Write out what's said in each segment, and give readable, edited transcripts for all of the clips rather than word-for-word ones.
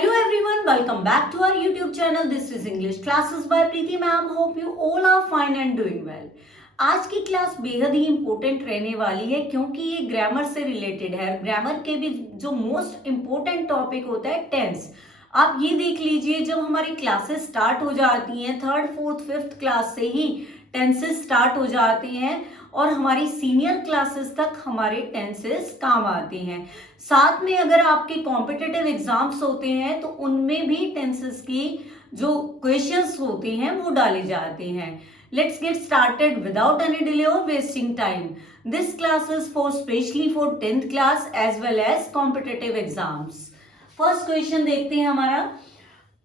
Hello everyone, welcome back to our YouTube channel. This is English classes by Preeti ma'am. Hope you all are fine and doing well. आज की class बेहद ही important रहने वाली है क्योंकि ये grammar से रिलेटेड है। ग्रामर के भी जो मोस्ट इम्पोर्टेंट टॉपिक होता है टेंस। आप ये देख लीजिए, जब हमारी क्लासेस स्टार्ट हो जाती हैं, थर्ड फोर्थ फिफ्थ क्लास से ही टेंसेस स्टार्ट हो जाते हैं और हमारी सीनियर क्लासेस तक हमारे टेंसेस काम आते हैं। साथ में अगर आपके कॉम्पिटिटिव एग्जाम्स होते हैं तो उनमें भी टेंसेस की जो क्वेश्चंस होते हैं वो डाले जाते हैं। Let's get started without any delay और wasting time. This class is for specially for 10th class as well as competitive exams. First question देखते हैं हमारा।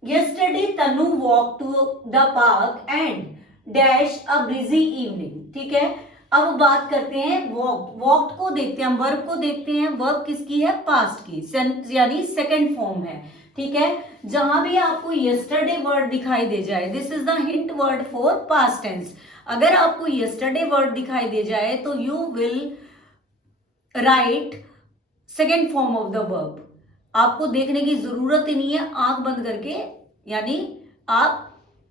Yesterday Tanu walk to the park and dash a breezy evening. ठीक है, अब बात करते हैं वॉक। वॉक को देखते हैं, हम वर्ब को देखते हैं। वर्ब किसकी है? पास्ट की, यानी सेकंड फॉर्म है। ठीक है, जहां भी आपको यस्टरडे वर्ड दिखाई दे जाए, this is the hint word for past tense. अगर आपको यस्टरडे वर्ड दिखाई दे जाए तो you will write second form of the verb. आपको देखने की जरूरत ही नहीं है, आंख बंद करके, यानी आप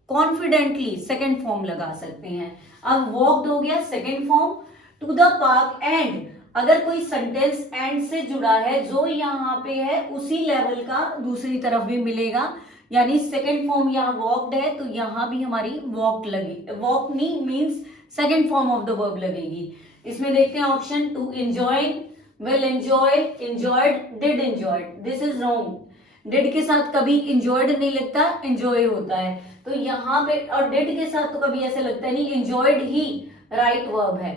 कॉन्फिडेंटली सेकेंड फॉर्म लगा सकते हैं। अब वॉक्ड हो गया second form. To the park and, अगर कोई सेंटेंस एंड से जुड़ा है, जो यहाँ पे है उसी लेवल का दूसरी तरफ भी मिलेगा, यानी सेकेंड फॉर्म यहाँ वॉक्ड है तो यहाँ भी हमारी वॉक लगी, वॉक नहीं means second form of the verb लगेगी। इसमें देखते हैं option to enjoy, will enjoy, enjoyed, did enjoyed. This is wrong. Did के साथ कभी एंजॉयड नहीं लगता, एंजॉय होता है। तो यहाँ पे, और डिड के साथ तो कभी ऐसे लगता नहीं, एंजॉयड ही राइट वर्ब है।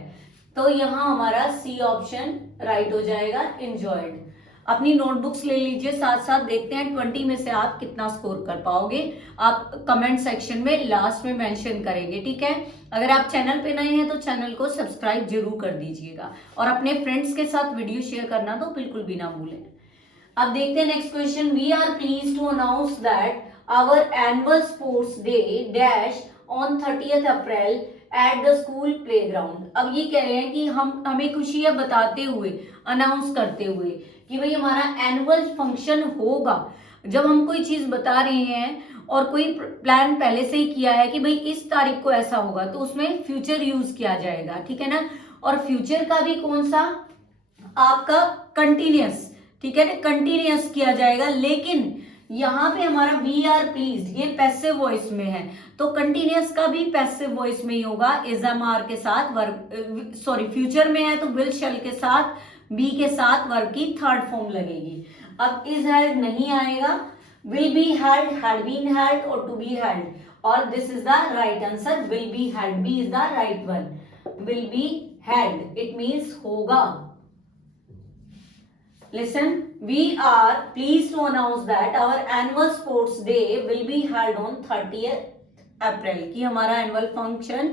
तो यहाँ हमारा सी ऑप्शन राइट हो जाएगा, एंजॉयड। अपनी नोटबुक्स ले लीजिए, साथ साथ देखते हैं 20 में से आप कितना स्कोर कर पाओगे। आप कमेंट सेक्शन में लास्ट में मेंशन करेंगे। ठीक है, अगर आप चैनल पे नए हैं तो चैनल को सब्सक्राइब जरूर कर दीजिएगा और अपने फ्रेंड्स के साथ वीडियो शेयर करना तो बिल्कुल भी ना भूलें। अब देखते हैं next question. We are pleased to announce that our annual sports day dash on 30th April at the school playground. अब ये कह रहे हैं कि हमें खुशी है बताते हुए, अनाउंस करते हुए कि भाई हमारा एनुअल फंक्शन होगा। जब हम कोई चीज बता रहे हैं और कोई प्लान पहले से ही किया है कि भाई इस तारीख को ऐसा होगा, तो उसमें फ्यूचर यूज किया जाएगा। ठीक है ना, और फ्यूचर का भी कौन सा? आपका कंटिन्यूअस। ठीक है ना, कंटिन्यूअस किया जाएगा। लेकिन यहाँ पे हमारा वी आर प्लीज्ड, ये पैसिव वॉइस में है, तो कंटिन्यूअस का भी पैसिव वॉइस में ही होगा। इज एम आर के साथ वर्ब, सॉरी फ्यूचर में है तो विल शैल के साथ, बी के साथ वर्ब की थर्ड फॉर्म लगेगी। अब इज हैड नहीं आएगा, will be had, had been had और टू बी हैड, और this is the right answer, will be had. B is the right one. Will be had it means होगा। Listen, we are pleased to announce that our annual sports day will be held on 30th April। कि हमारा annual function,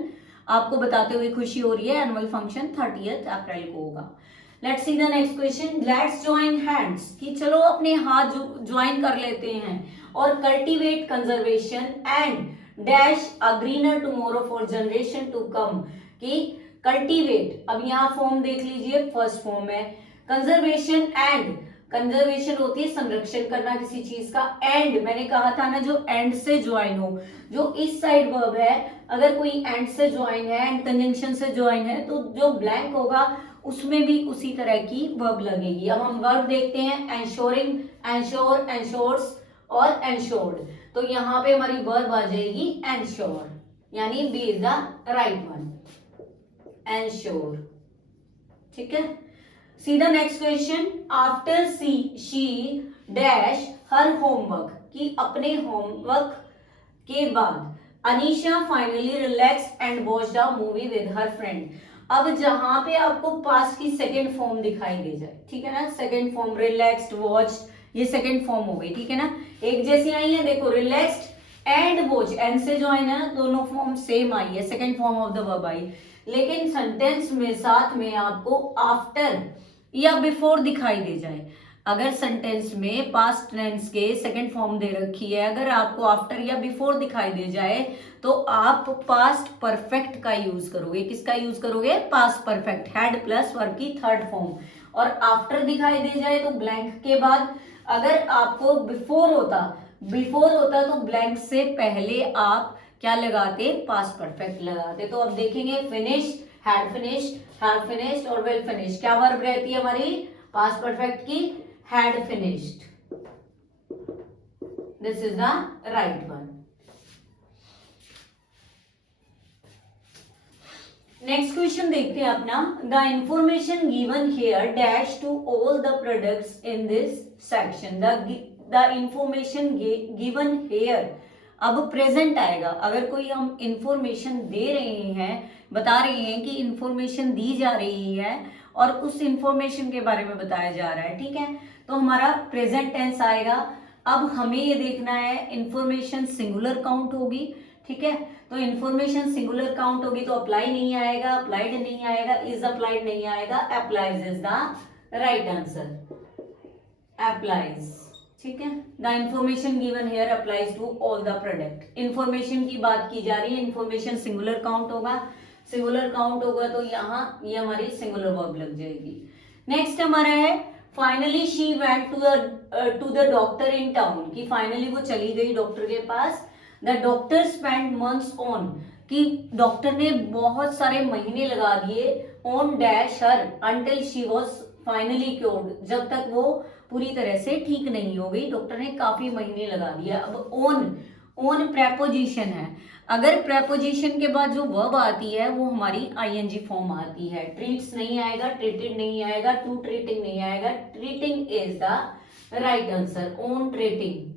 आपको बताते हुए खुशी हो रही है, एनुअल फंक्शन 30th अप्रैल को होगा। Let's see the next question. Let's join hands, कि चलो अपने हाथ ज्वाइन कर लेते हैं और cultivate conservation and dash a greener tomorrow for generation to come. कि कल्टीवेट, अब यहाँ फॉर्म देख लीजिए, फर्स्ट फॉर्म है। कंजर्वेशन एंड, कंजर्वेशन होती है संरक्षण करना किसी चीज का। एंड मैंने कहा था ना, जो एंड से ज्वाइन हो, जो इस साइड वर्ब है, अगर कोई एंड से ज्वाइन है, एंड कंजंक्शन से ज्वाइन है, तो जो ब्लैंक होगा उसमें भी उसी तरह की वर्ब लगेगी। अब हम वर्ब देखते हैं, एंश्योरिंग, एंश्योर, एंश्योर्स और एंश्योर्ड। तो यहाँ पे हमारी वर्ब आ जाएगी एंश्योर, यानी B is the right one, ensure. ठीक है, See the next question. After she dash her homework, कि अपने होमवर्क के बाद Anisha finally relax and watched a movie with her friend. अब जहां पे आपको पास्ट की सेकेंड फॉर्म दिखाई दे जाए, ठीक है ना, सेकेंड फॉर्म रिलैक्स्ड, वॉच्ड, ये सेकेंड फॉर्म हो गई। ठीक है ना, एक जैसी आई है, देखो रिलैक्स्ड एंड वॉच, एंड से जो है ना, दोनों फॉर्म सेम आई है, second form of the verb I. लेकिन सेंटेंस में साथ में आपको आफ्टर या बिफोर दिखाई दे जाए। अगर सेंटेंस में पास्ट टेंस के सेकंड फॉर्म दे रखी है, अगर आपको आफ्टर या बिफोर दिखाई दे जाए तो आप पास्ट परफेक्ट का यूज करोगे। किसका यूज करोगे? Past perfect, had plus verb की थर्ड फॉर्म। और आफ्टर दिखाई दे जाए तो ब्लैंक के बाद अगर आपको बिफोर होता तो ब्लैंक से पहले आप क्या लगाते, पास्ट परफेक्ट लगाते। तो अब देखेंगे finish, had finished, have finished और विल फिनिश, क्या वर्ब रहती है हमारी पास्ट परफेक्ट की, had finished. This is the right one. Next question देखते हैं अपना, the information given here dash to all the products in this section. The information given here, अब प्रेजेंट आएगा। अगर कोई हम इंफॉर्मेशन दे रहे हैं, बता रहे हैं कि इंफॉर्मेशन दी जा रही है और उस इंफॉर्मेशन के बारे में बताया जा रहा है, ठीक है, तो हमारा प्रेजेंट टेंस आएगा। अब हमें ये देखना है इंफॉर्मेशन सिंगुलर काउंट होगी, ठीक है, तो इंफॉर्मेशन सिंगुलर काउंट होगी तो अप्लाई नहीं आएगा, अप्लाइड नहीं आएगा, इज अप्लाइड नहीं आएगा, applies is the right answer, applies, ठीक है। The information given here applies to all the product. Information की बात की जा रही है, इंफॉर्मेशन सिंगुलर काउंट होगा, सिंगुलर काउंट होगा तो यहाँ ये हमारी सिंगुलर वर्ब लग जाएगी। नेक्स्ट हमारा है finally she went to the doctor in town, कि फाइनली वो चली गई डॉक्टर के पास। The doctor spend months on, कि डॉक्टर ने बहुत सारे महीने लगा दिए, on dash her until she was finally cured, जब तक वो पूरी तरह से ठीक नहीं हो गई, डॉक्टर ने काफी महीने लगा दिया। अब ऑन प्रेपोजिशन है, अगर प्रेपोजिशन के बाद जो वर्ब आती है वो हमारी आईएनजी फॉर्म आती है। ट्रीट्स नहीं आएगा, ट्रीटेड नहीं आएगा, टू ट्रीटिंग नहीं आएगा, treating is the right answer, on treating.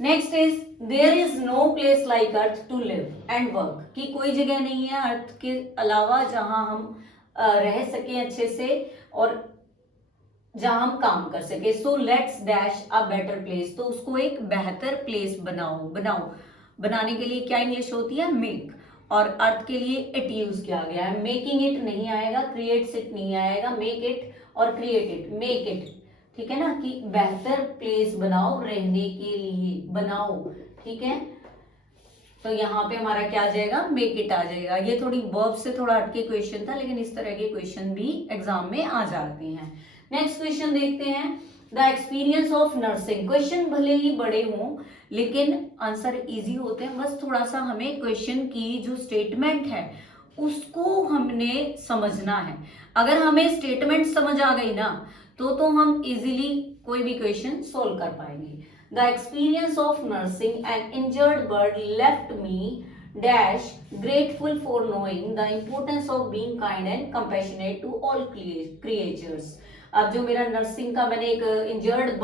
Next is there is no place like earth to live and work, कि कोई जगह नहीं है अर्थ के अलावा जहां हम रह सके अच्छे से और जहां हम काम कर सके। So let's dash a better place, तो उसको एक बेहतर प्लेस बनाओ। बनाने के लिए क्या इंग्लिश होती है, मेक, और अर्थ के लिए इट यूज किया गया है। मेकिंग इट नहीं आएगा, क्रिएट्स इट नहीं आएगा, मेक इट और क्रिएट इट, मेक इट, ठीक है ना, कि बेहतर प्लेस बनाओ, रहने के लिए बनाओ, ठीक है। तो यहाँ पे हमारा क्या आ जाएगा, मेक इट आ जाएगा। ये थोड़ी वर्ब से थोड़ा हटके क्वेश्चन था, लेकिन इस तरह के क्वेश्चन भी एग्जाम में आ जाते हैं। नेक्स्ट क्वेश्चन देखते हैं, the experience of nursing. Question भले ही बड़े हों लेकिन आंसर इजी होते हैं, बस थोड़ा सा हमें क्वेश्चन की जो स्टेटमेंट है उसको हमने समझना है। अगर हमें स्टेटमेंट समझ आ गई ना तो हम इजीली कोई भी क्वेश्चन सोल्व कर पाएंगे। The experience of nursing an injured bird left me dash grateful for knowing the importance of being kind and compassionate to all creatures. अब जो मेरा नर्सिंग का, मैंने एक इंजर्ड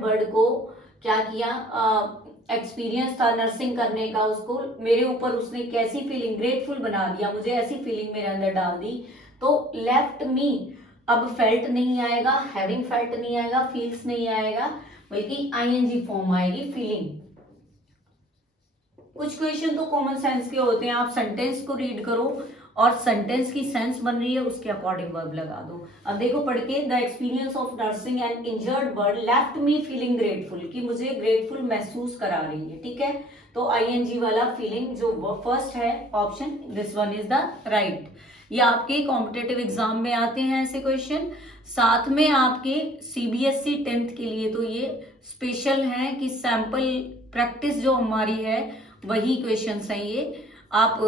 बर्ड को क्या किया, एक्सपीरियंस था नर्सिंग करने का, उसको मेरे ऊपर उसने कैसी फीलिंग, ग्रेटफुल बना दिया, मुझे ऐसी फीलिंग मेरे अंदर डाल दी। तो लेफ्ट मी, अब फेल्ट नहीं आएगा, हैविंग फेल्ट नहीं आएगा, फील्स नहीं आएगा, बल्कि आईएनजी फॉर्म आएगी, फीलिंग। कुछ क्वेश्चन तो कॉमन सेंस के होते हैं, आप सेंटेंस को रीड करो और सेंटेंस की सेंस बन रही है उसके अकॉर्डिंग वर्ब लगा दो। अब देखो पढ़ के, the experience of nursing an injured bird left me feeling grateful, कि मुझे ग्रेटफुल महसूस करा रही है, ठीक है। तो आईएनजी वाला फीलिंग जो फर्स्ट है option, this one is the right. ये आपके कॉम्पिटेटिव एग्जाम में आते हैं ऐसे क्वेश्चन, साथ में आपके सीबीएसई 10th के लिए तो ये स्पेशल है कि सैंपल प्रैक्टिस जो हमारी है वही क्वेश्चंस हैं ये। आप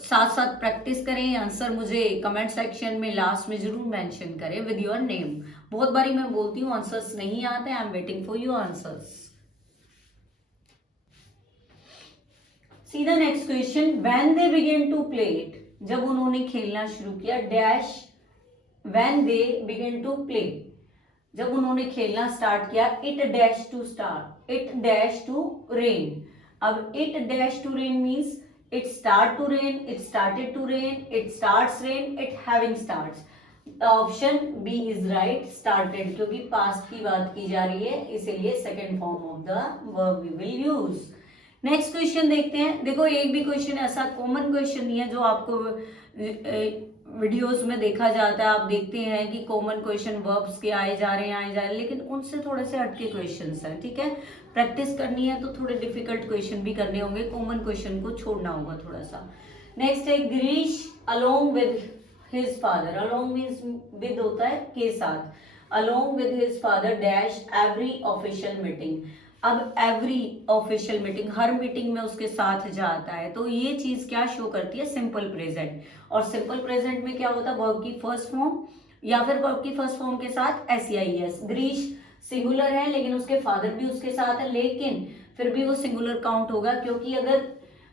साथ साथ प्रैक्टिस करें, आंसर मुझे कमेंट सेक्शन में लास्ट में जरूर मेंशन करें विद योर नेम। बहुत बारी मैं बोलती हूँ आंसर्स नहीं आते, I am waiting for your answers. See the next question, when they begin to play it, जब उन्होंने खेलना शुरू किया, dash when they begin to play, जब उन्होंने खेलना स्टार्ट किया, it dash to start, it dash to rain. अब it dash to rain means it start to rain, it started to rain, it starts rain, it having starts। Option B is right, started, क्योंकि past की बात की जा रही है इसीलिए second form of the verb we will use. Next question देखते हैं। देखो एक भी क्वेश्चन ऐसा कॉमन क्वेश्चन नहीं है जो आपको वीडियोस में देखा जाता है, आप देखते हैं कि कॉमन क्वेश्चन वर्ब्स के आए जा रहे हैं, लेकिन उनसे थोड़े से हटके क्वेश्चंस हैं, ठीक है। प्रैक्टिस करनी है तो थोड़े डिफिकल्ट क्वेश्चन भी करने होंगे, कॉमन क्वेश्चन को छोड़ना होगा थोड़ा सा। नेक्स्ट है, Girish along with his father, along means with होता है के साथ, along with his father dash every official meeting. अब एवरी ऑफिशियल मीटिंग, हर मीटिंग में उसके साथ जाता है, तो ये चीज क्या शो करती है, सिंपल प्रेजेंट। और सिंपल प्रेजेंट में क्या होता है, वर्ब की फर्स्ट फॉर्म या फिर वर्ब की फर्स्ट फॉर्म के साथ एस। ग्रीश सिंगुलर है लेकिन उसके फादर भी उसके साथ है, लेकिन फिर भी वो सिंगुलर काउंट होगा, क्योंकि अगर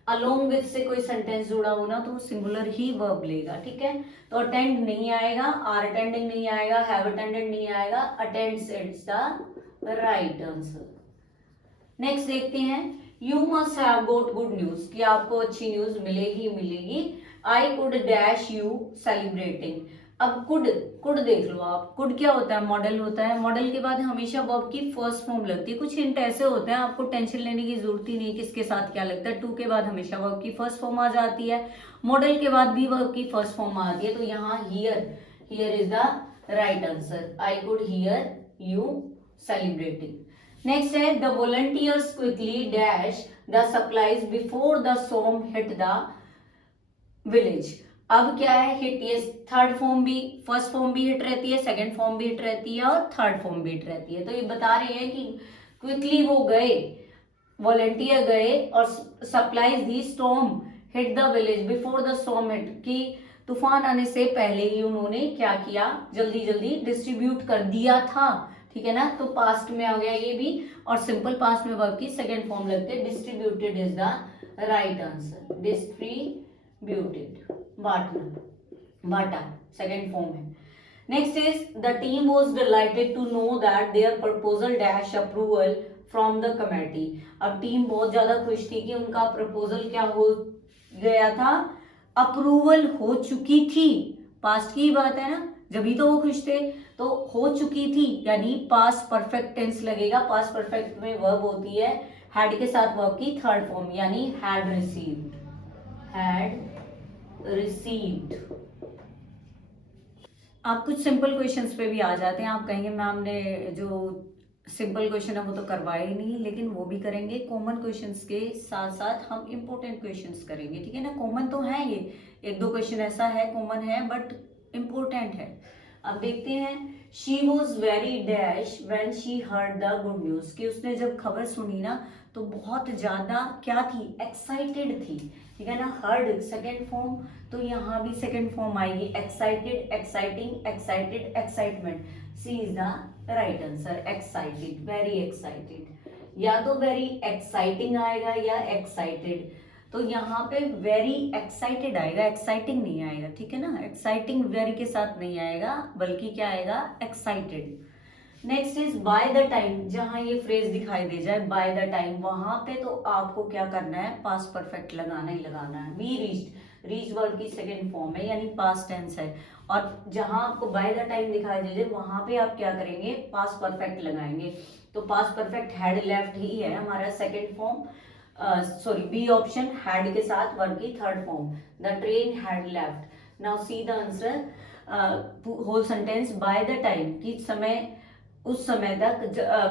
अलोंग विद से कोई सेंटेंस जुड़ा हो ना तो वो सिंगुलर ही वर्ब लेगा, ठीक है। तो अटेंड नहीं आएगा, आर अटेंडिंग नहीं आएगा, हैव अटेंडेड नहीं आएगा, attends it's the right answer. Next देखते हैं, you must have got good news, कि आपको अच्छी न्यूज मिलेगी मिलेगी। I could dash you celebrating. अब कुड, कुड देख लो आप, कुड क्या होता है, मॉडल होता है, मॉडल के बाद हमेशा वर्ब की फर्स्ट फॉर्म लगती है। कुछ हिंट ऐसे होते हैं, आपको टेंशन लेने की जरूरत ही नहीं किसके साथ क्या लगता है, टू के बाद हमेशा वर्ब की फर्स्ट फॉर्म आ जाती है, मॉडल के बाद भी वर्ब की फर्स्ट फॉर्म आती है। तो यहाँ here, here is the right answer, I could hear you celebrating. Next है, the volunteers quickly dash the supplies before the storm hit the village. अब क्या है, हिट, ये थर्ड फॉर्म भी, फर्स्ट फॉर्म भी हिट रहती है, सेकंड फॉर्म भी हिट रहती है और थर्ड फॉर्म भी हिट रहती है। तो ये बता रहे हैं कि क्विकली वो गए, वॉलंटियर गए और supplies the, storm hit the village before the storm hit, कि तूफान आने से पहले ही उन्होंने क्या किया, जल्दी जल्दी डिस्ट्रीब्यूट कर दिया था, ठीक है ना। तो पास्ट में आ गया ये भी, और सिंपल पास्ट में वर्ब की सेकंड फॉर्म लगते हैं, distributed is the right answer, distributed, बांटना, बांटा, सेकंड फॉर्म है। Next is, the team was delighted to know that their proposal dash approval from the committee. अब टीम बहुत ज्यादा खुश थी कि उनका प्रपोजल क्या हो गया था, अप्रूवल हो चुकी थी, पास्ट की बात है ना, जब तो वो खुश थे, तो हो चुकी थी यानी पास्ट परफेक्ट टेंस लगेगा। पास्ट परफेक्ट में वर्ब होती है हैड के साथ वर्ब की थर्ड फॉर्म, यानी हैड रिसीव्ड, हैड रिसीव्ड। आप कुछ सिंपल क्वेश्चंस पे भी आ जाते हैं, आप कहेंगे मैम ने जो सिंपल क्वेश्चन है वो तो करवाए ही नहीं, लेकिन वो भी करेंगे। कॉमन क्वेश्चंस के साथ साथ हम इंपॉर्टेंट क्वेश्चंस करेंगे, ठीक है ना। कॉमन तो है ये, एक दो क्वेश्चन ऐसा है कॉमन है बट इम्पोर्टेंट है। अब देखते हैं, she was very dash when she heard the good news, कि उसने जब खबर सुनी ना तो बहुत ज्यादा क्या थी, एक्साइटेड थी, ठीक है ना। हर्ड सेकेंड फॉर्म, तो यहाँ भी सेकेंड फॉर्म आएगी, excited, exciting, excited, excitement. C is the right answer, excited, very excited. या तो वेरी एक्साइटिंग आएगा या एक्साइटेड, तो यहाँ पे वेरी एक्साइटेड आएगा, एक्साइटिंग नहीं आएगा, ठीक है ना। एक्साइटिंग वेरी के साथ नहीं आएगा, बल्कि क्या आएगा, excited. Next is by the time, जहां ये फ्रेज दिखाई दे जाए बाय द टाइम, वहां पे तो आपको क्या करना है, पास्ट परफेक्ट लगाना ही लगाना है। वी रीच्ड, रीच वर्ब की सेकेंड फॉर्म है यानी पास्ट टेंस है, और जहां आपको बाय द टाइम दिखाई दे जाए वहां पे आप क्या करेंगे, पास्ट परफेक्ट लगाएंगे। तो पास्ट परफेक्ट हैड लेफ्ट ही है हमारा second form, sorry B option, had के साथ वर्ब की third form, the train had left. Now see the answer, whole sentence, by the time की समय, उस समय तक,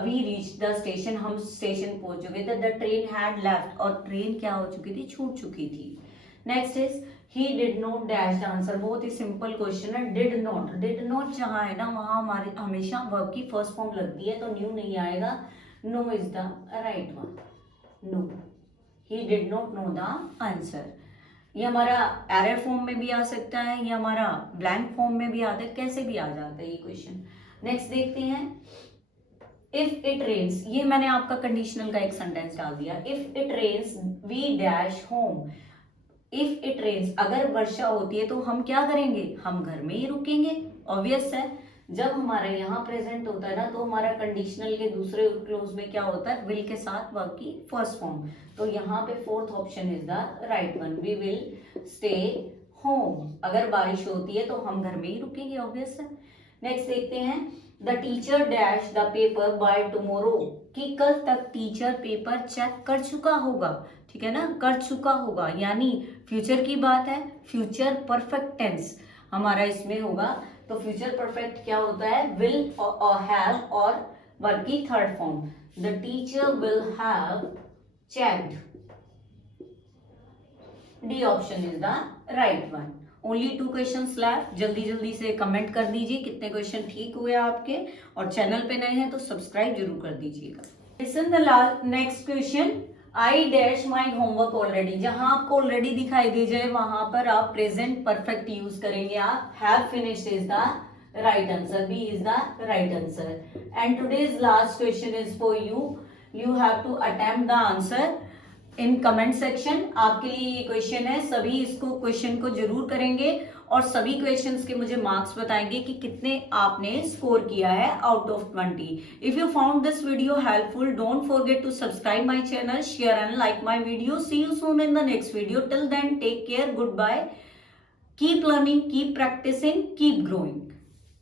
वी रीच द स्टेशन, हम स्टेशन पहुंच चुके थे, द ट्रेन हैड लेफ्ट, और ट्रेन क्या हो चुकी थी, छूट चुकी थी। Next is, he did not dash the answer, बहुत ही सिंपल क्वेश्चन है। डिड नॉट, डिड नॉट जहां है ना वहां हमारे हमेशा वर्ब की फर्स्ट फॉर्म लगती है, तो न्यू नहीं आएगा, know is the right one, know, he did not know the answer. ये हमारा एरर फॉर्म में भी आ सकता है, ये हमारा ब्लैंक फॉर्म में भी आता है, कैसे भी आ जाता है ये क्वेश्चन। नेक्स्ट देखते हैं, इफ इट रेन्स, ये मैंने आपका कंडीशनल का एक सेंटेंस डाल दिया, if it rains we dash home. If it rains, अगर वर्षा होती है तो हम क्या करेंगे, हम घर में ही रुकेंगे, ऑब्वियस है। जब हमारा यहाँ प्रेजेंट होता है ना तो हमारा कंडीशनल के दूसरे क्लोज में क्या होता है, विल के साथ वर्ब की फर्स्ट फॉर्म, तो यहाँ पे fourth option is the right one, we will stay home. अगर बारिश होती है तो हम घर में ही रुकेंगे, ऑब्वियस है। नेक्स्ट देखते हैं, the teacher dash the paper by tomorrow, कि कल तक टीचर पेपर चेक कर चुका होगा, ठीक है ना, कर चुका होगा, यानी फ्यूचर की बात है, फ्यूचर परफेक्ट टेंस हमारा इसमें होगा। तो फ्यूचर परफेक्ट क्या होता है, विल और हैव और वर्ब की third form, the teacher will have checked, D option is the right one. Only 2 questions left. जल्दी जल्दी से कमेंट कर दीजिए कितने क्वेश्चन ठीक हुए आपके, और चैनल पे नए हैं तो सब्सक्राइब जरूर कर दीजिएगा। Listen the next question, I dash my homework already. जहां आपको ऑलरेडी दिखाई दे जाए वहां पर आप प्रेजेंट परफेक्ट यूज करेंगे। आप have finished is the right answer, B is the right answer. And today's last question is for you, you have to attempt the answer in comment section. आपके लिए ये क्वेश्चन है, सभी इसको question को जरूर करेंगे और सभी क्वेश्चंस के मुझे मार्क्स बताएंगे कि कितने आपने स्कोर किया है out of 20। If you found this video helpful, don't forget to subscribe my channel, share and like my video. See you soon in the next video. Till then take care, good bye, keep learning, keep practising, keep growing.